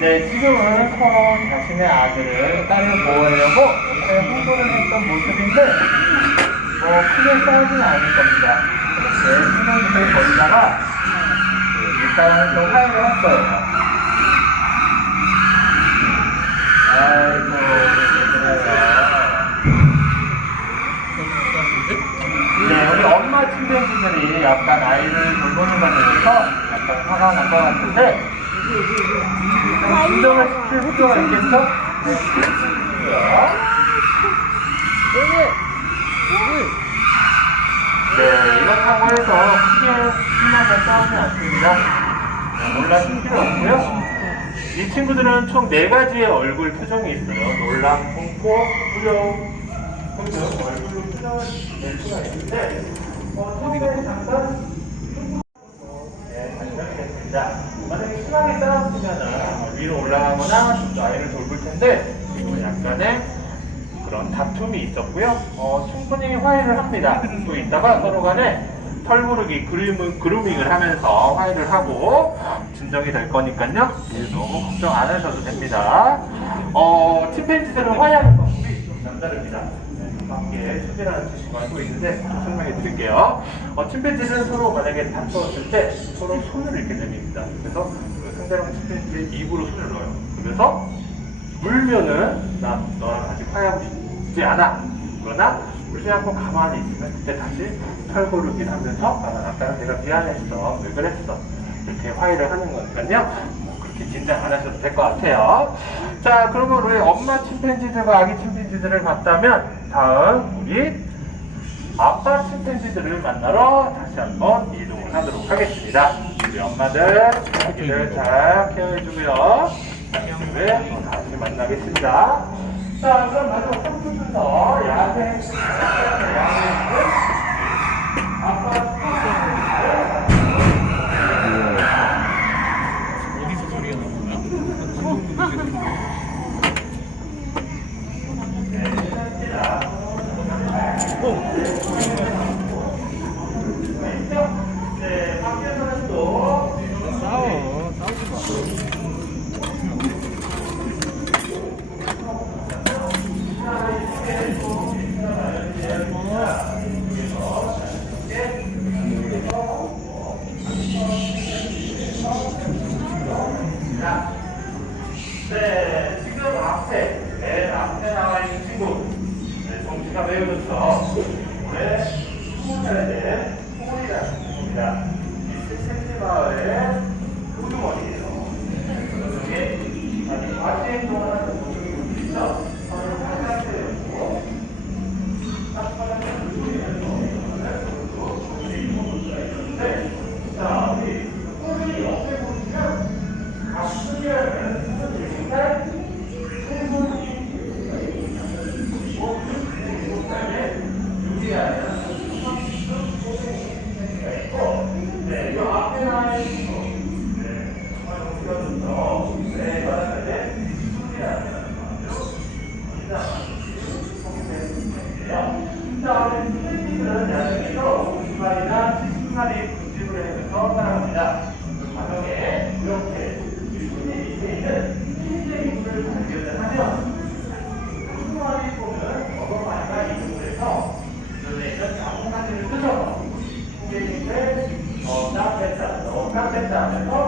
네, 지금은 서로 자신의 아들을, 딸을 보호하려고 이렇게 홍보를 했던 모습인데, 뭐, 크게 싸우진 않을 겁니다. 이렇게 신경질을 벌이다가, 일단 좀 화해를 했어요. 아이고. 네, 우리 엄마 친구들이 약간 아이를 돌보는 과정에서 약간 화가 난 것 같은데, 진정을 시킬 필요가 있겠어? 네, 이렇다고 해서 크게 신나게 싸우지 않습니다. 네, 놀라실 필요 없고요. 이 친구들은 총 네 가지의 얼굴 표정이 있어요. 놀람, 공포, 두려움 등등 얼굴로 표정을 낼 수가 있는데 어, 처음에 잠깐 네, 발전이 됐습니다. 심하게 싸웠으면 위로 올라가거나 또 아이를 돌볼 텐데 지금 약간의 그런 다툼이 있었고요. 어, 충분히 화해를 합니다. 또 있다가 서로 간에 털무르기, 그루밍, 그루밍을 하면서 화해를 하고 진정이 될 거니까요. 예, 너무 걱정 안 하셔도 됩니다. 어, 침팬지들은 화해하는 방법이 좀 남다릅니다. 네, 함께 수지라는 뜻이 알고 있는데 설명해 드릴게요. 어, 침팬지는 서로 만약에 다투었을 때 서로 손을 이렇게 내밉니다. 그래서 그 상대방 침팬지의 입으로 손을 넣어요. 그래서 물면은 나 너랑 같이 화해하고 싶지 않아. 그러나 울지 않고 가만히 있으면 그때 다시 털고르기를 하면서 아, 아까 내가 미안했어. 왜 그랬어? 이렇게 화해를 하는 거니까요. 뭐 그렇게 긴장 안 하셔도 될 것 같아요. 자, 그러면 우리 엄마 침팬지들과 아기 침팬지들을 봤다면 다음 우리 아빠 침팬지들을 만나러 다시 한번 이동을 하도록 하겠습니다. 우리 엄마들 아기들 잘 케어해주고요. 장경부에 다시 만나겠습니다. 자, 그럼 마지막 3분 순서 야생 야생. 아빠 어 네, 지금 앞에, 맨 앞에 나와 있는 친구. 네, 정치가 좋죠. 올해 20살에 된소 Gracias.